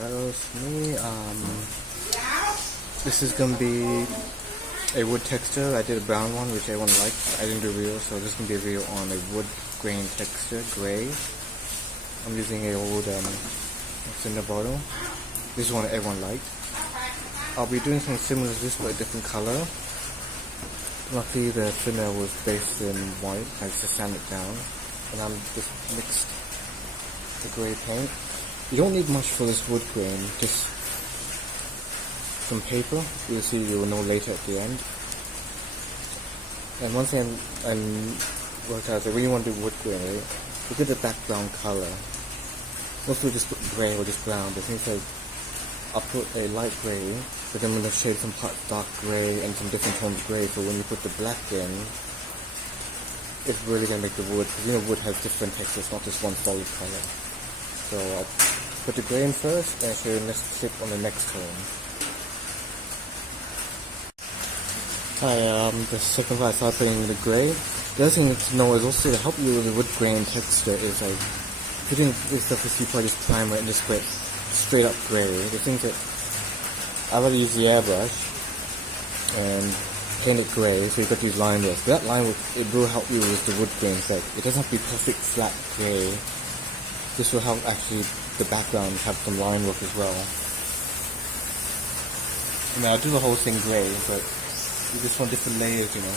That's me. This is gonna be a wood texture. I did a brown one, which everyone liked. I didn't do a video, so this is gonna be a video on a wood grain texture, gray. I'm using a old cinder bottle. This is one that everyone liked. I'll be doing something similar to this, but a different color. Luckily, the thinner was based in white. I just sanded it down, and I'm just mixed the gray paint. You don't need much for this wood grain, just some paper. You'll see, you will know later at the end. And one thing I worked out is that when you want to do wood grain, right, look at the background color. Most people just put gray or just brown, but things like I'll put a light gray, but then I'm going to shade some parts dark gray and some different tones of gray, so when you put the black in, it's really going to make the wood, because you know wood has different textures, not just one solid color. So I'll put the gray in first, and show you the next clip on the next tone. Hi, the second part I started putting the gray. The other thing to know is also to help you with the wood grain texture is like, putting this stuff with probably just primer and just put straight up gray. The things that I rather use the airbrush and paint it gray, so you've got these line works. That line work, it will help you with the wood grain effect. It doesn't have to be perfect flat gray. This will help actually the background have some line work as well. I mean, I'll do the whole thing gray, but you just want different layers, you know,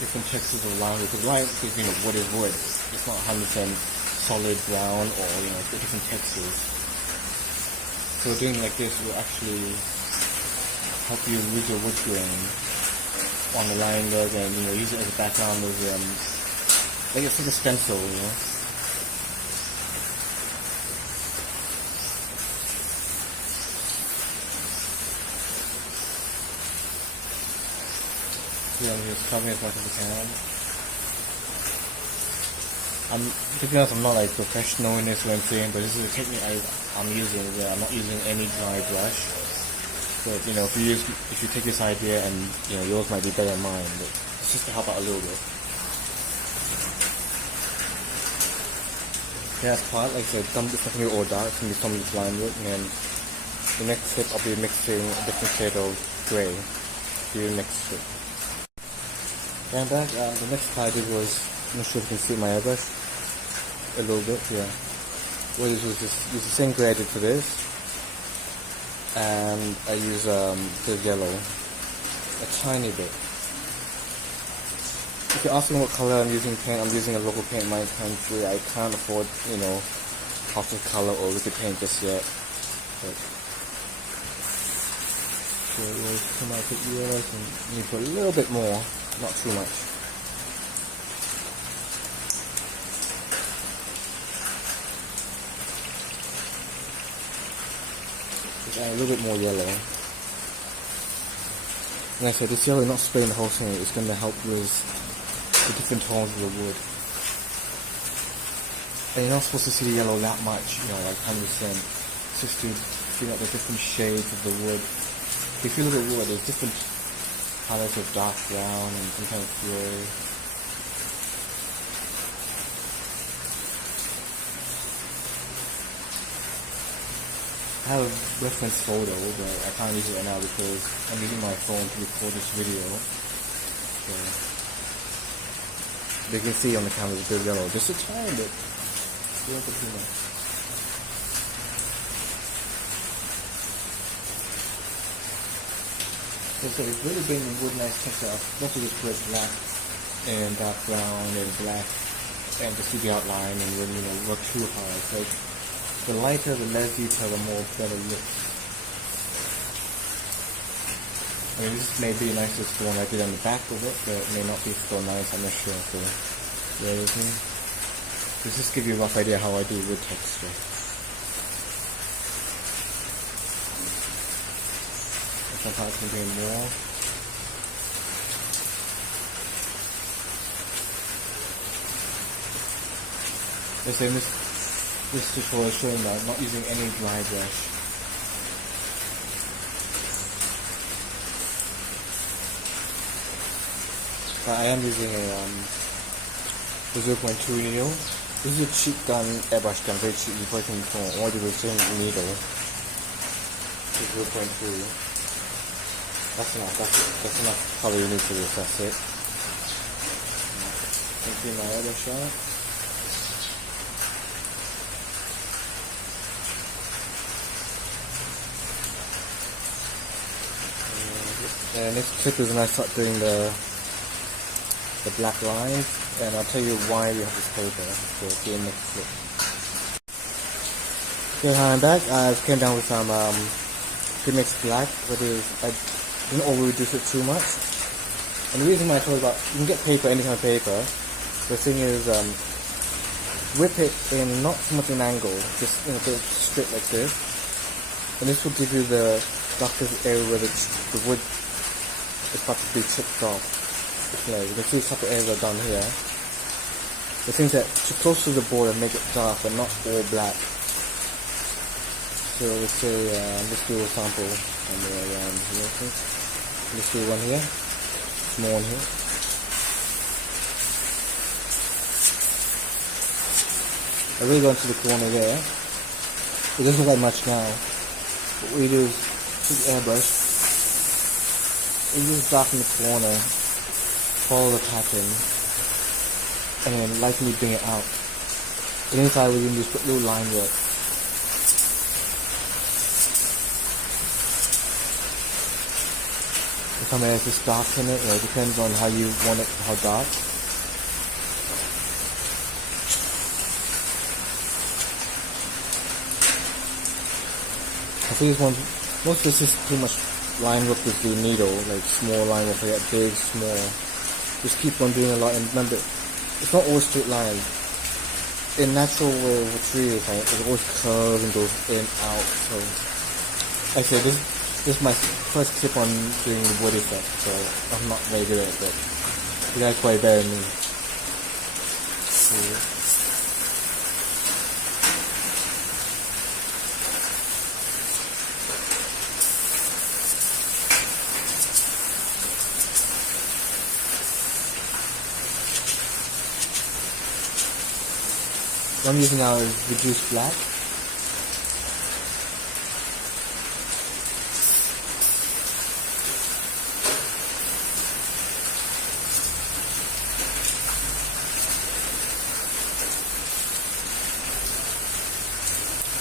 different textures of line work. Because line, because you know, wood is wood. It's not 100% solid brown or, you know, different textures. So doing like this will actually help you with your wood grain on the line work, and you know, use it as a background with like it's like a stencil, you know. Yeah, I'm just covering as much as I can. To be honest, I'm not like professional in this or anything, but this is a technique I'm using. I'm not using any dry brush. But you know, if you take this idea and you know yours might be better than mine, but it's just to help out a little bit. Yeah, that's part. Like I said, it's not gonna be all dark. It's gonna be some of this line work, and then the next step I'll be mixing a different shade of gray. Do the next step. Yeah, I'm back. The next part I did was, I'm not sure if you can see my airbrush a little bit, yeah. What this was just use the same gray I did for this, and I use the yellow a tiny bit. If you're asking what color I'm using paint, I'm using a local paint in my country. I can't afford, you know, half of color or liquid paint just yet. But so it will come out with yellow, and you put a little bit more. Not too much. Just add a little bit more yellow. And I said, this yellow, not spraying the whole thing, it's going to help with the different tones of the wood. And you're not supposed to see the yellow that much, you know, like 100%. It's just to feel out the different shades of the wood. If you look at wood, there's different colors of dark brown and sometimes gray. I have a reference photo, but I can't use it right now because I'm using my phone to record this video. So you can see on the camera it's a bit yellow, just a tiny bit. Don't put too much. So it's really bringing the wood nice texture. Mostly just put black and dark brown and black and just do the outline and then, you know, work too hard. So the lighter, the less detail, the more better it looks. I mean, this may be the nicest one I did on the back of it, but it may not be so nice, I'm not sure. So, bear with me. Just give you a rough idea how I do wood texture. Sometimes I can do more. Let's say this tutorial is showing that I'm not using any dry brush. But I am using a 0.2 needle. This is a cheap gun, airbrush gun, very cheap. You probably can all do the same needle. is 0.2. That's enough. That's enough color you need to assess it. Empty my airbrush out. And next tip is when I start doing the black lines, and I'll tell you why we have this paper. So the next clip. Okay, hi, I'm back. I came down with some mix black, but I didn't over-reduce it too much. And the reason why I told you about, you can get paper, any kind of paper. The thing is, whip it in not so much an angle, just straight like this. And this will give you the darkest area where the wood is about to be chipped off. You can see a couple of areas are done here. The things that too close to the board and make it dark, but not all black. So let's say, let's do a sample somewhere around here. Okay? Let's do one here, small one here. I really go into the corner there. It doesn't look like much now. What we do is take the airbrush, and just darken the corner, follow the pattern, and then lightly bring it out. And inside we can just put little line work. And some areas just darken it, it depends on how you want it, how dark. I think this one, most of this is pretty much line work with the needle, like small line work, like big, small. Just keep on doing a lot, and remember, it's not always straight lines. In natural way of a tree, it always curves and goes in, out. So, like I said, this is my first tip on doing the wood effect, so I'm not very good at it, but you guys probably better than me. What I'm using now is reduced black.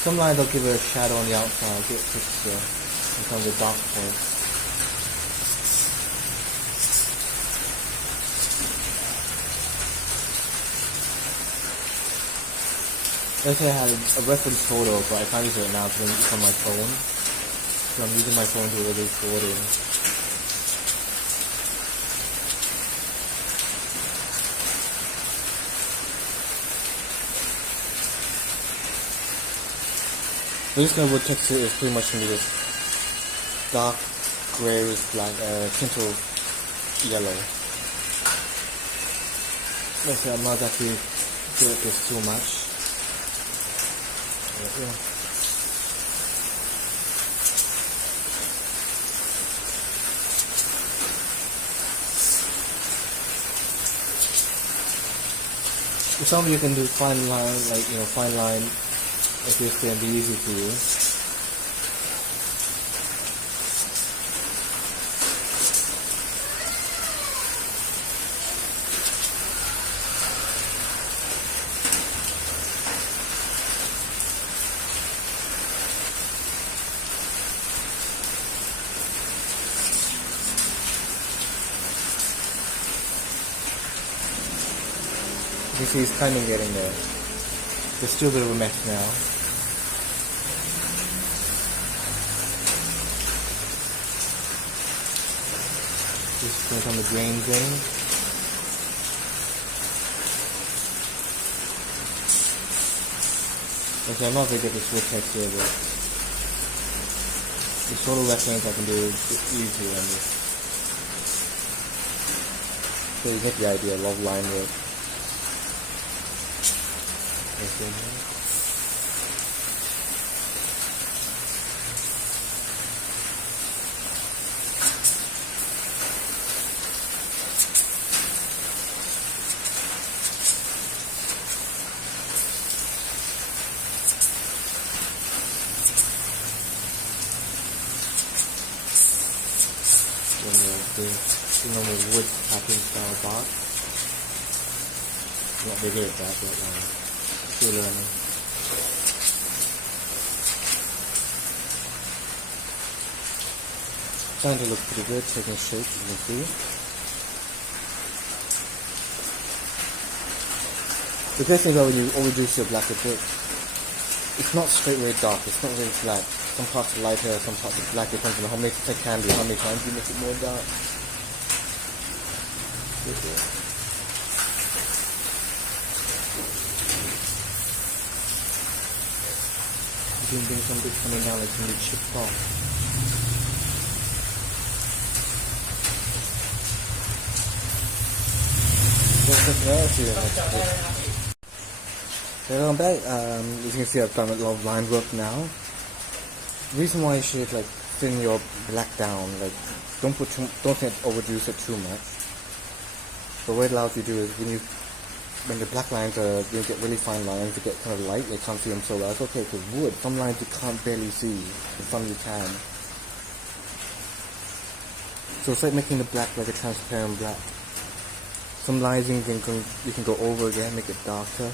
Some lines I'll give it a shadow on the outside, get a texture in terms of dark points. Let's say I had a reference photo, but I can't use it now because it's on my phone. So I'm using my phone to really record in. This kind of wood texture is pretty much going to be this dark grey with black, tint of yellow. Let's say I'm not actually good at this too much. Yeah. Some of you can do fine line, fine line, if this can be easy for you. You see, it's kind of getting there. There's still a bit of a mess now. Just put some of the grains in. Okay, I'm not very good at this wood texture, but the sort of reference I can do easier on this. So you get the idea, I love line work. the normal wood tapping style bark. I'm not very good at that, but still learning. Starting to look pretty good, taking shape, as you can see. The best thing about when you overreduce your black a bit, it's not straight very dark, it's not very flat. Some parts are lighter, some parts are black, depends on how many times you make it more dark. You can bring some bits coming down like some be chipped off. So I'm back. As you can see, I've done a lot of line work now. The reason why you should like thin your black down, like don't overuse it too much. But what it allows you to do is when the black lines are, you get really fine lines, they get kind of light, you can't see them so well. It's okay because wood, some lines you can't barely see, and some you can. So it's like making the black like a transparent black. Some lines you can go over again, make it darker.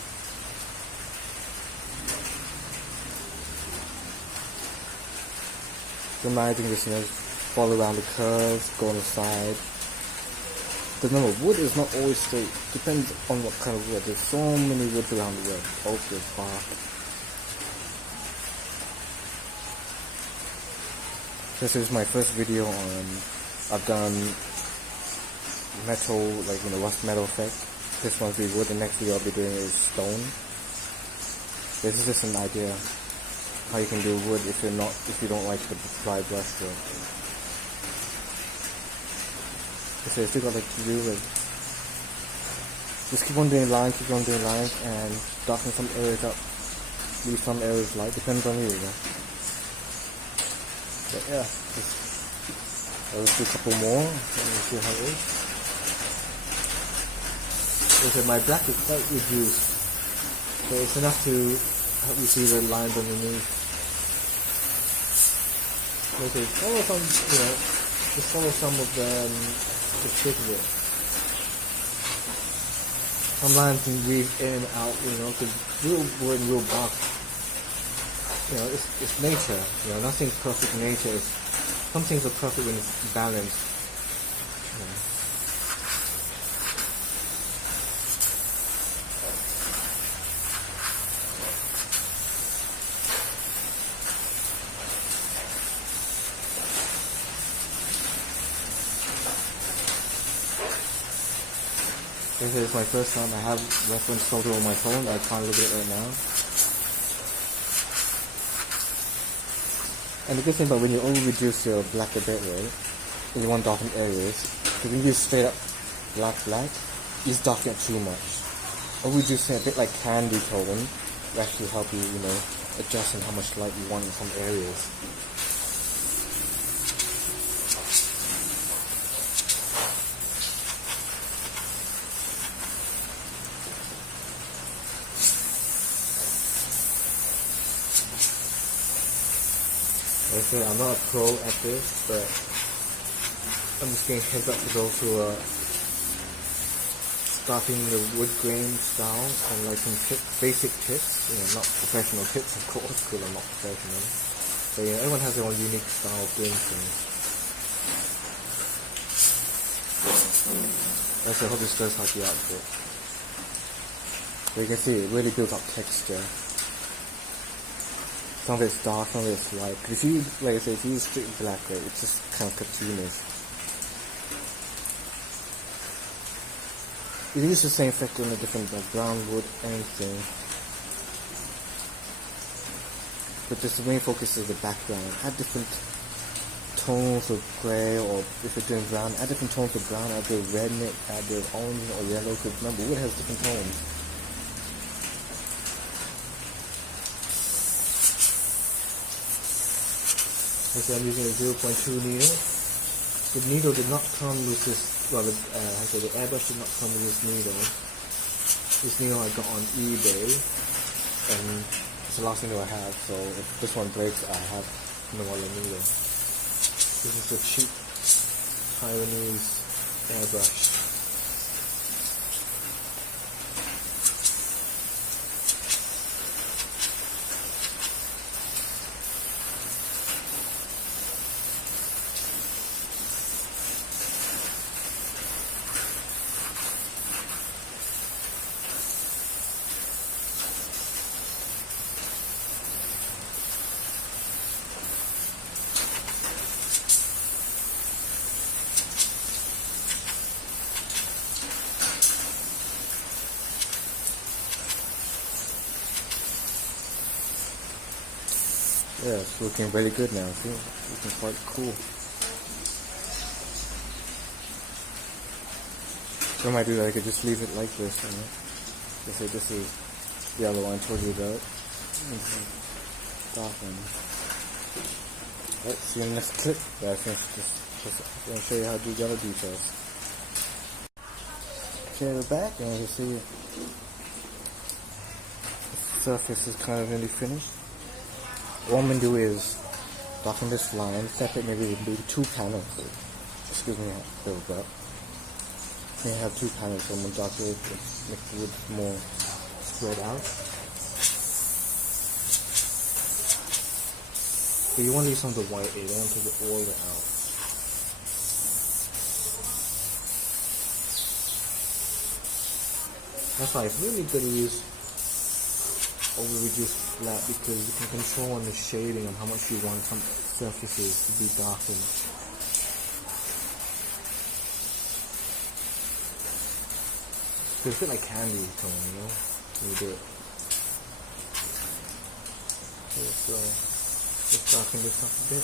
Some lines you can just follow around the curves, go on the side. Because remember, wood is not always straight. Depends on what kind of wood. There's so many woods around the world. Oak, there's bark. This is my first video on. I've done metal, like rust metal effect. This one's be wood. The next video I'll be doing is stone. This is just an idea how you can do wood if you don't like the dry brush work. So you still got like to do it. Just keep on doing lines, and darken some areas up, leave some areas light. Depends on you, But yeah, I'll do a couple more and see how it is. Okay, my black is quite reduced, so it's enough to help you see the lines underneath. Okay, follow some, just follow some of the trick of it. Some lines can weave in and out, because real wood and real bark, it's nature. Nothing's perfect in nature. Some things are perfect when it's balanced. This is my first time I have reference photo on my phone. I can't look at it right now. And the good thing about when you only reduce your black a bit, right, and you want darken areas, because when you use straight up black, you just darken it too much. Or reducing a bit like candy tone will actually help you, adjust in how much light you want in some areas. I'm not a pro at this, but I'm just giving heads up to those who are starting the wood grain style and like some basic tips. Not professional tips, of course, because I'm not professional. But everyone has their own unique style of doing things. I hope this does help you out a bit. So you can see it really builds up texture. Some of it's dark, some of it's light. Because if you, like I say, if you use straight black, right, it's just kind of cartoonish. You can use the same effect on a different, like brown wood, anything. But just the main focus is the background. Add different tones of grey, or if you're doing brown, add different tones of brown. Add the red in it, add the orange or yellow. Because remember, wood has different tones. So I'm using a 0.2 needle. The needle did not come with this, the airbrush did not come with this needle. This needle I got on eBay, and it's the last needle I have, so if this one breaks, I have no other needle. This is a cheap Taiwanese airbrush. Yeah, it's looking really good now. See, it's looking quite cool. So I might do that. I could just leave it like this. Just say this is the other one I told you about. Darken. Alright, see you in the next clip. But I think just going to show you how to do the other details. Okay, we're back, and you can see the surface is kind of nearly finished. What I'm going to do is darken this line, separate maybe 2 panels. Excuse me, there we go. I have 2 panels, so I'm going to darken it, make the wood more spread out. But you want to leave some of the white in, you don't want to take it all the way out. That's why it's really good to use over reduced flat, because you can control on the shading and how much you want some surfaces to be darkened. So it's a bit like candy tone, you know, when you do it. Okay, so let's darken this up a bit.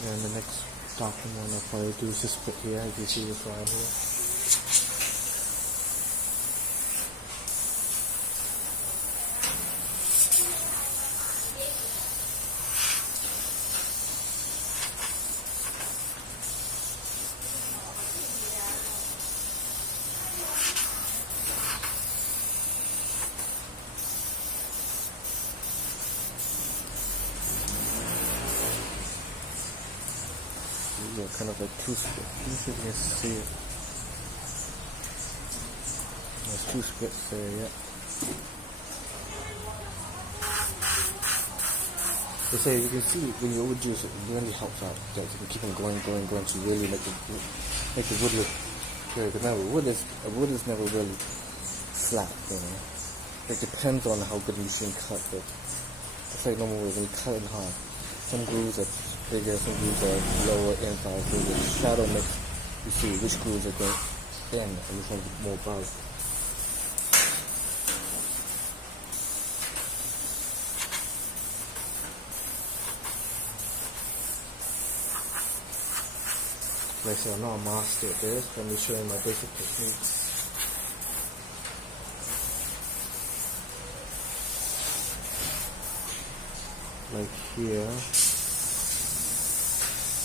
And the next darken one I'll probably do is this bit here. You can see this line here. Yeah, kind of like 2 splits. Let me see if you can see it. There's 2 splits there, yeah. They say you can see when you overjuice it, it really helps out. You can keep on going to really make the wood look good. Remember, wood is never really flat, you know. It depends on how good the machine cut it. It's like normal when you cut it in half. Some grooves are bigger, some grooves are lower inside, so the shadow makes you see which grooves are going in and which ones more above. Like I said, I'm not a master at this, but I'm just showing my basic techniques. Like here,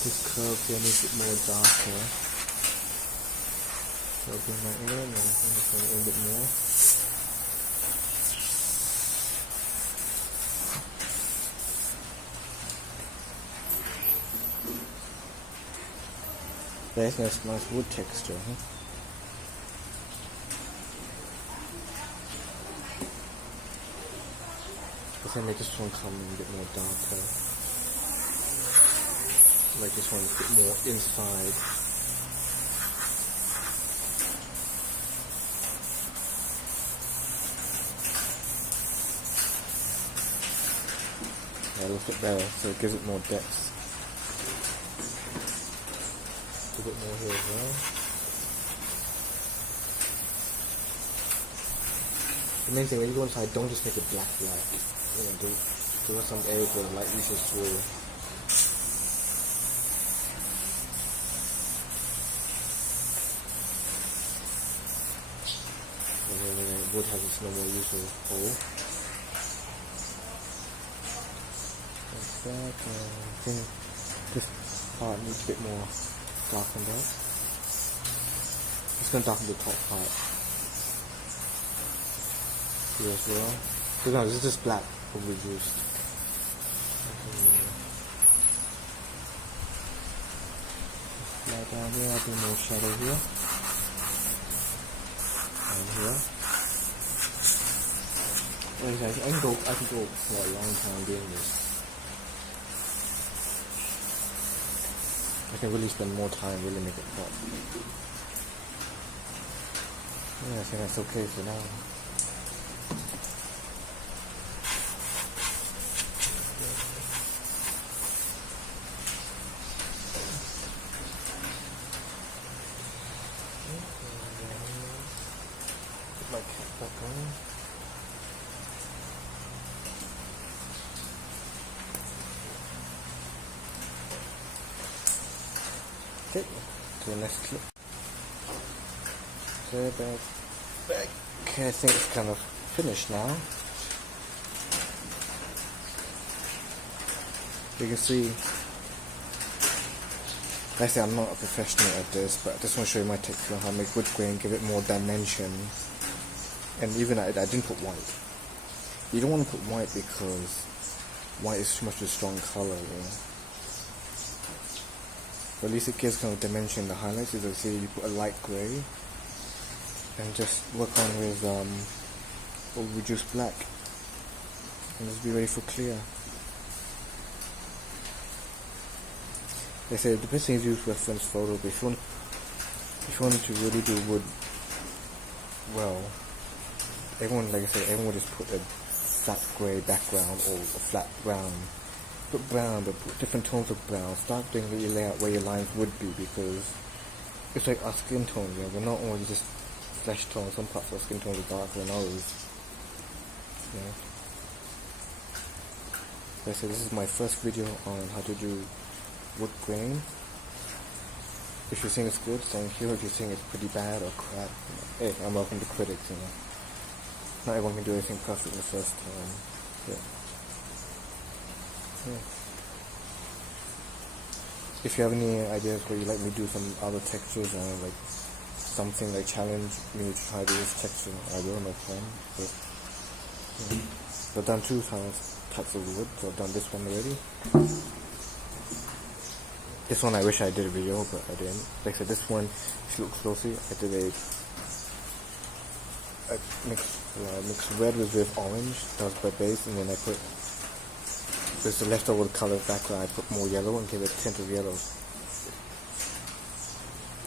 this curve here makes it more darker. So I'll bring that in and bring this one in a bit more. There's nice wood texture, huh? But then make this one come a bit more darker. Like this one a bit more inside. Yeah, it looks a bit better, so it gives it more depth. A bit more here as well. The main thing when you go inside, don't just make it black. You know, there are some areas where the light reaches through. And then the wood has its normal usual hole. Like that. I think this part needs a bit more darkened out. It's going to darken the top part here as well. So no, this is just black reduced. Light down here, I'll do more shadow here. And here. Well, I can go for a long time doing this. I can really spend more time, really make it pop. Yeah, I think that's okay for now. Put my cap back on. Okay, to the next clip. So back. Okay, I think it's kind of finished now. You can see, like I say, I'm not a professional at this, but I just want to show you my technique, how I make wood grain, give it more dimension. And even I didn't put white. You don't want to put white because white is too much of a strong color, you know. But at least it gives kind of dimension. The highlights, as you see, you put a light grey and just work on with reduced black and just be ready for clear. They say the best thing is to use reference photo, but if you want to really do wood well, everyone, like I said, everyone would just put a flat grey background or a flat brown. Put brown, but put different tones of brown. Start doing the layout where your lines would be, because it's like our skin tone, you know, we're not only just flesh tones. Some parts of our skin tones are darker than others. Yeah. Like I said, this is my first video on how to do wood grain. If you think it's good, thank you. If you think it's pretty bad or crap, hey, I'm welcome to critics, you know. Not everyone can do anything perfect the first time. Yeah. Yeah. If you have any ideas where you like me to do some other textures or like something like challenge me to try to do this texture, I will, no problem. But yeah. I've done two types of wood, so I've done this one already. This one I wish I did a video, but I didn't. Like I said, this one, if you look closely, I did I mixed red with orange, that was my base, and then I put there's the leftover color background, I put more yellow and give it a tint of yellow.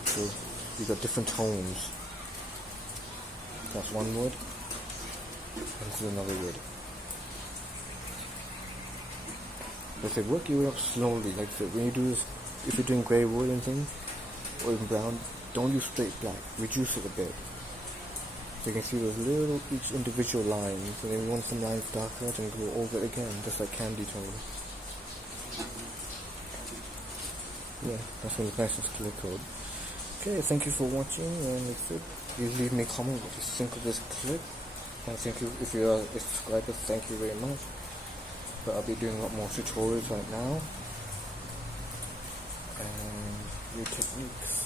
So you got different tones. That's one wood, and this is another wood. Like I said, work your way up slowly. Like I said, when you do this, if you're doing grey wood and things, or even brown, don't use straight black, reduce it a bit. So you can see those little, each individual lines, and then you want some lines darker, and go over it again, just like candy tone. Yeah, that's when it's nice and clear code. Okay, thank you for watching, and if you please leave me a comment what you think of this clip. And thank you, if you are a subscriber, thank you very much. But I'll be doing a lot more tutorials right now, and new techniques.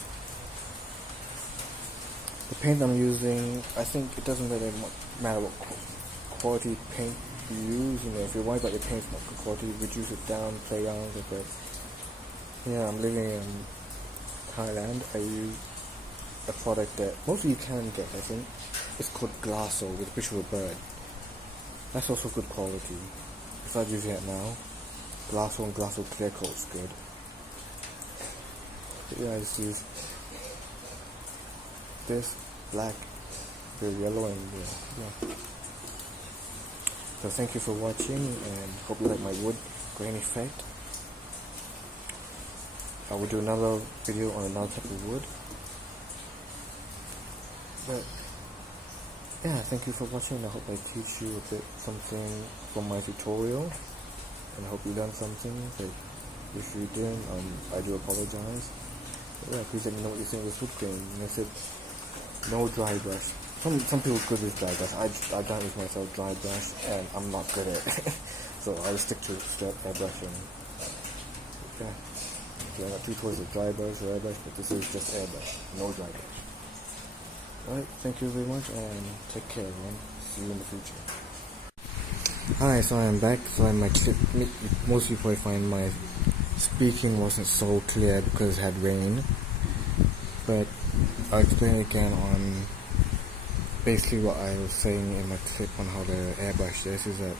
The paint I'm using, I think it doesn't really matter what quality paint you use. You know, if you're worried about your paint's not good quality, reduce it down, play around with it. Yeah, I'm living in Thailand. I use a product that most of you can get, I think. It's called Glasso with a picture of a bird. That's also good quality. If I'm using it now, Glasso and Glasso Clear Coat's good. But yeah, I just use this black, the yellow, and yeah. So thank you for watching, and hope you like my wood grain effect. I will do another video on another type of wood. But yeah, thank you for watching. I hope I teach you a bit something from my tutorial, and I hope you learned something. But if you didn't, I do apologize. But yeah, please let me know what you think of this wood grain. And I said, no dry brush. Some people are good with dry brush. I don't use myself dry brush, and I'm not good at it. So I stick to straight airbrushing. Okay. So I got two choices of dry brush or airbrush, but this is just airbrush, no dry brush. Alright, thank you very much, and take care, everyone. See you in the future. Hi, so I'm back. So my clip, most people find my speaking wasn't so clear because it had rain. But I'll explain again on basically what I was saying in my clip on how to airbrush this. Is that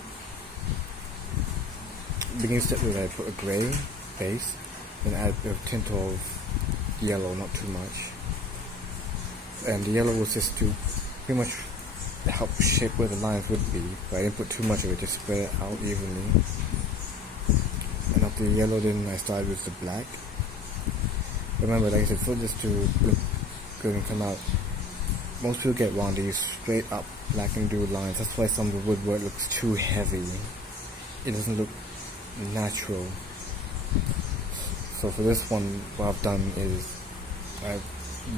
beginning step is I put a grey base, then add a tint of yellow, not too much. And the yellow was just to pretty much help shape where the lines would be, but I didn't put too much of it, just spread it out evenly. And after the yellow, then I started with the black. Remember, like I said, for this to look good and come out, most people get wrong. They use straight up black and blue lines. That's why some of the woodwork looks too heavy. It doesn't look natural. So for this one, what I've done is I've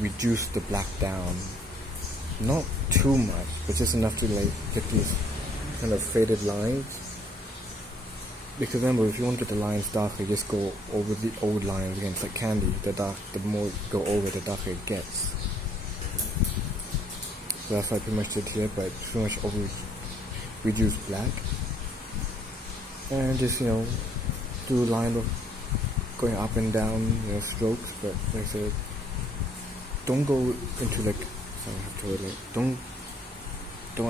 reduced the black down. Not too much, but just enough to like get these kind of faded lines. Because remember, if you want to get the lines darker, just go over the old lines again. It's like candy. The more you go over, the darker it gets. So that's what I pretty much did here, but pretty much over reduce black. And just, do a line of going up and down, strokes. But like I said, don't go into like don't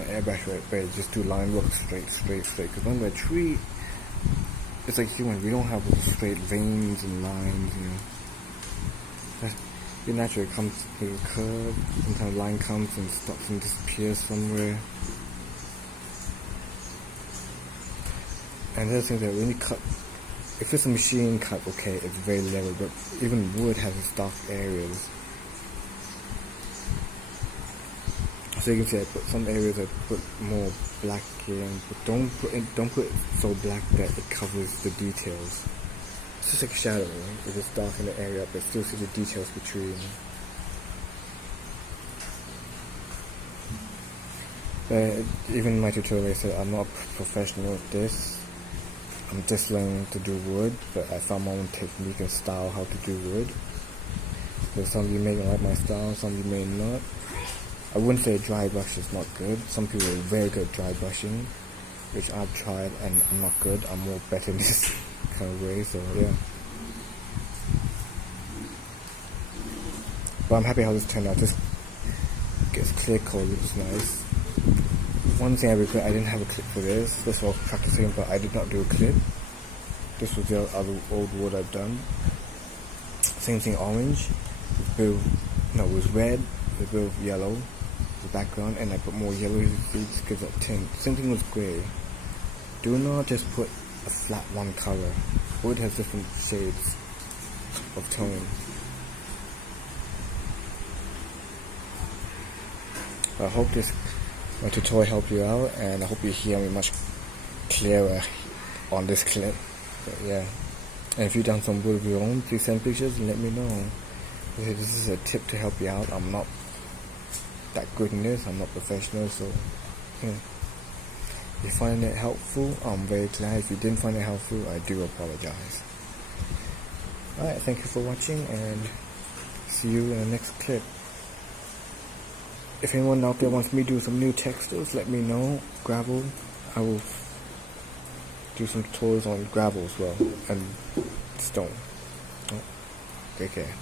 airbrush right away. Just do line work straight. Because remember, a tree, it's like human. We don't have straight veins and lines. It naturally comes with a curve. Sometimes a line comes and stops and disappears somewhere. And the other thing that when you cut, if it's a machine cut, okay, it's very level. But even wood has its dark areas. So you can see I put some areas I put more black here, but don't put it so black that it covers the details. It's just like shadowing. It just darken the area up, but still see the details between. But even in my tutorial, I said I'm not a professional at this. I'm just learning to do wood, but I found my own technique and style how to do wood. So some of you may like my style, some of you may not. I wouldn't say dry brush is not good. Some people are very good at dry brushing, which I've tried and I'm not good. I'm more better in this kind of way, so yeah. But I'm happy how this turned out. Just gets clear coat, which is nice. One thing I regret, I didn't have a clip for this. This was practicing, but I did not do a clip. This was the other old wood I've done. Same thing, orange. It was red, a bit of yellow. The background, and I put more yellow to give that tint. Same thing with grey. Do not just put a flat one color. Wood has different shades of tone. I hope my tutorial helped you out, and I hope you hear me much clearer on this clip. But yeah, and if you've done some wood of your own, please send pictures and let me know. This is a tip to help you out. I'm not that good in this, I'm not professional, so yeah. If you find it helpful, I'm very glad. If you didn't find it helpful, I do apologize. Alright, thank you for watching, and see you in the next clip. If anyone out there wants me to do some new textiles, let me know. Gravel, I will do some tutorials on gravel as well, and stone. Take care.